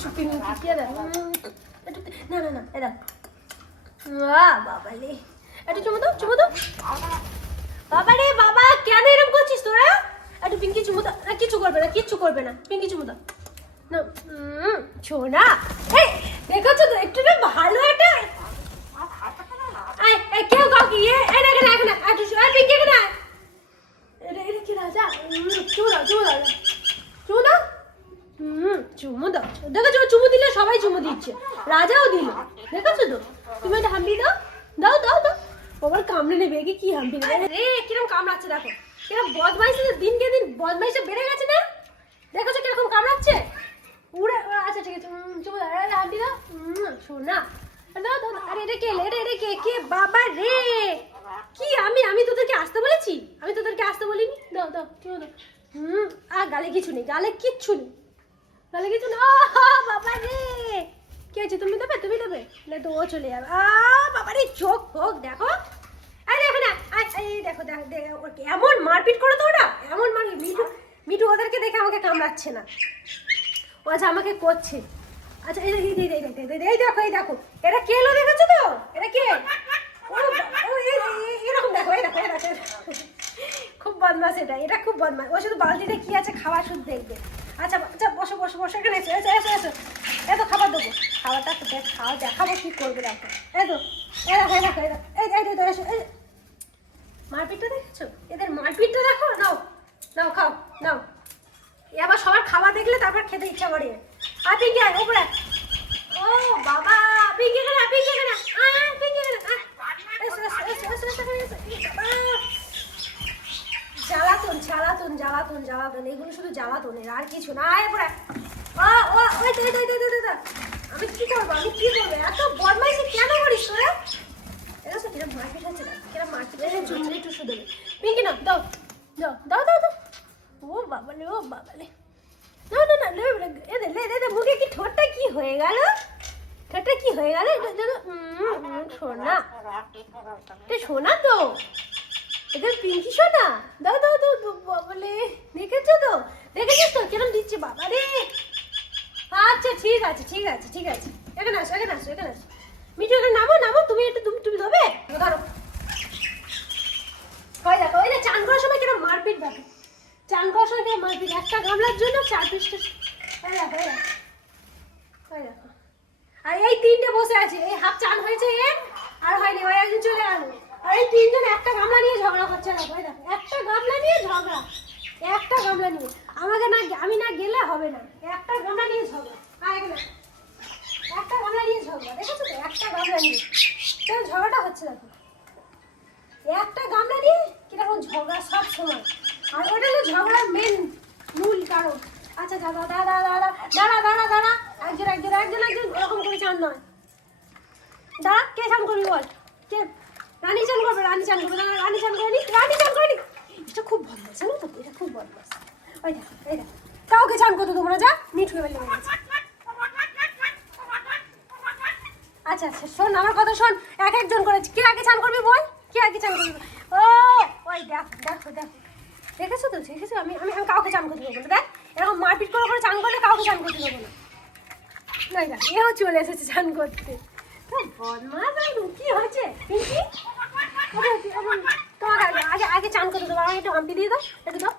চুপি নিয়ে কে দেখ না না না এরা বাবা রে একটু চুমো দাও বাবা রে বাবা কেন এরকম করছিস তোরা একটু পিঙ্কি চুমো দাও না কিচ্ছু করবে না পিঙ্কি চুমো দাও না ছোনা এই দেখছো তো একটু না ভালো একটা কেউ কাউকে এখানে একটু পিঙ্কি এখানে এটা কি রাজা চুমো দাও চুমো দাও দেখো চুমো দিলে সবাই চুমো দিচ্ছে রাজাও দিল দেখেছো তো তুমি একটা হাম্পি দাও বাবার কামড়ে নেবে কি হাম্পি নেবে রে কিরকম কামড়াচ্ছে দেখো কিরকম বদমাইশি দিনকে দিন বদমাইশি বেড়ে গেছে না দেখেছো কিরকম কামড়াচ্ছে উড়ে আচ্ছা ঠিক আছে চুমো দাও হাম্পি দাও শোনা দাও আরে এটা কে বাবা রে কি আমি তোদেরকে আসতে বলেছি আমি তোদেরকে আসতে বলিনি দাও চুমো দাও আর গালে কিচ্ছু নেই তাহলে কিছু না বাবা রে কি আছে তুমি দেবে না তো ও চলে যাবে বাবা রে চোখ ফোক দেখো আরে এখানে দেখো এমন মারপিট করে তো ওরা এমন মিঠু ওদেরকে দেখে আমাকে কামড়াচ্ছে না ও আচ্ছা আমাকে করছে আচ্ছা এই দেখো এটা কে এলো দেখেছো তো এটা কে এরকম দেখো খুব বদমাস এটা খুব বদমাস ও শুধু বালতিতে কি আছে খাওয়া শুধু দেখবে আচ্ছা বসো এখানে এসো এত খাবার দেবো খাবারটা একটু খাওয়া দেখাবো কি করবে দেখো এসো মারপিটটা দেখেছো এদের মারপিটটা দেখো নাও খাও নাও আবার সবার খাবার দেখলে তারপর খেতে ইচ্ছা করে আর পিঙ্কি আয় ওপরে ও বাবা পিঙ্কি এখানে জ্বালাতন এগুলো শুধু জ্বালাতনের আর কিছু না আয় পড়ে আমি কি করবো এত বদমাইশি কেন করিস তোরা এরকম কিরম মারপিট হচ্ছে না কিরম মারপিট চুমড়ি একটু শুধু পিঙ্কি না দাও ও বাবালে না মুখে কি ঠোঁটটা কি হয়ে গেল সোনা তো এদের পিঙ্কি সোনা দাও বলে দেখেছিস তো কেরম দিচ্ছে বাবা রে আচ্ছা ঠিক আছে এখানে আসো মিঠু এখানে নামো তুমি দেবে ধরো দেখো ওই যে চান করার সময় কেরম মারপিট দেখো একটা গামলার জন্য 4 পিসটা দেখো আর এই তিনটে বসে আছে এই হাফ চান হয়েছে আর হয়নি ওই একদিন চলে গেল আর এই তিনজন একটা গামলা নিয়ে ঝগড়া করছে দেখো একটা গামলা নিয়ে আমাকে না আমি না গেলে হবে না একটা গামলা নিয়ে ঝগড়া একটা গামলা নিয়ে ঝগড়া দেখেছো তো একটা গামলা নিয়ে ঝগড়াটা হচ্ছে দেখো একটা গামলা নিয়ে কিরকম ঝগড়া সব সময় আর ওটা হলো ঝগড়ার মূল কারণ আচ্ছা দাঁড়া একজন ওরকম করে চান নয় দাঁড়া কে চান করবি বল কে রানী চান করবে রানী চান করেনি এটা খুব বদমাস জানো তো এটা খুব বদমাস ওই দেখ কাউকে চান করতে তোমরা যা মিঠু বেলে আচ্ছা শোন আমার কথা শোন একজন করে কে আগে চান করবি বল কে আগে চান করবি ও ওই দেখো দেখেছো আমি কাউকে চান করতে দেবো না দেখ এরকম মারপিট করে চান করলে কাউকে চান করতে দেবো না এও চলে এসেছে চান করতে তো বদমাস কি হয়েছে পিঙ্কি তোমাকে আগে চান করতে দেবো আমাকে একটু হাম্পি দিয়ে দাও একটু দাও